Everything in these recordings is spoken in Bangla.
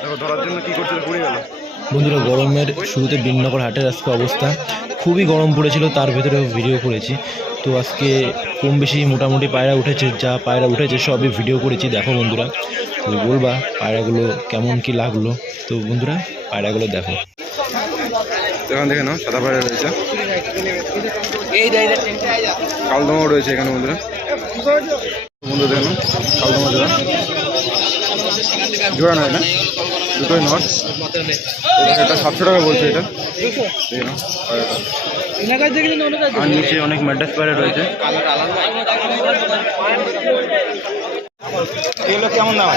দেখো ধরার জন্য কি করছিল, পড়ে গেল। বন্ধুরা গরমের শুরুতে বিননগর হাটের আজকে অবস্থা খুবই গরম পড়েছিল, তার ভেতরে ভিডিও করেছি। তো আজকে কম বেশি মোটামুটি পায়রা উঠেছে, যা পায়রা উঠেছে সবই ভিডিও করেছি। দেখো বন্ধুরা, তুমি বলবা পায়রাগুলো কেমন কি লাগলো। তো বন্ধুরা পায়রাগুলো দেখো, এখানে দেখে নাও, সাদা পায়রা রয়েছে, কালদমা রয়েছে এখানে বন্ধুরা। বন্ধু দেখে নাও, কালদমা জোড়া, জোড়া নয় না, দুটোই নট। এটা 700 টাকা বলছে, এটা দেখে নাও পায়রাটা। আর নিচে অনেক ম্যাড্রাস পায়রা রয়েছে। এগুলো কেমন দাম?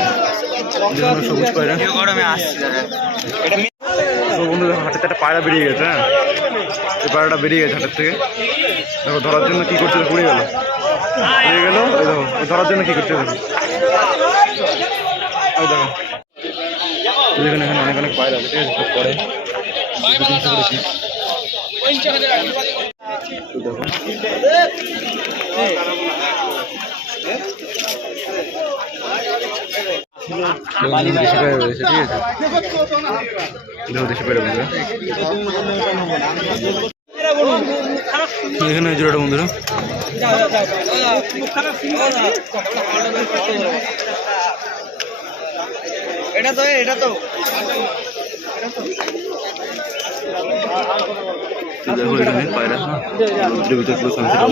সবুজ পায়রা। তো বন্ধু দেখো, হাতের একটা পায়রা বেরিয়ে গেছে। হ্যাঁ, এই পায়রাটা বেরিয়ে গেছে হাতের থেকে। দেখো ধরার জন্য কি করছিল, পড়ে গেল, পড়ে গেল। এই দেখো ধরার জন্য কি করছে, দেখো ওই দেখো। এখানে এখানে অনেক অনেক পায়রা আছে, ঠিক আছে। পরে 200-300 করে পিস। দেখো দেশি পায়রা রয়েছে, ঠিক আছে। দেখো দেশি পায়রা বন্ধুরা, এখানে জোড়াটা বন্ধুরা। এটা তো দেখো এখানে পায়রা, রোদ্রের ভিতরে পুরো সানসেট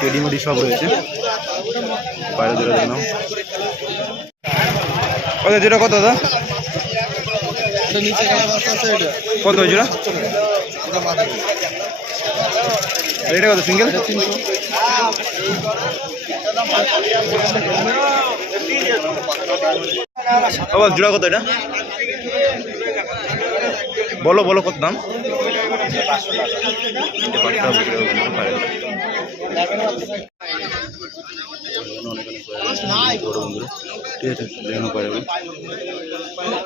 টেডি মেডি সব রয়েছে। পায়রা জোড়া দেখে নাও। কত জোড়া, কত দাদা, কত ওই জোড়া? এটা কত সিঙ্গেল? আবার জোড়া কত এটা? বলো বলো কত দাম? 500 টাকা। ঠিক আছে, দেখুন পায়রা।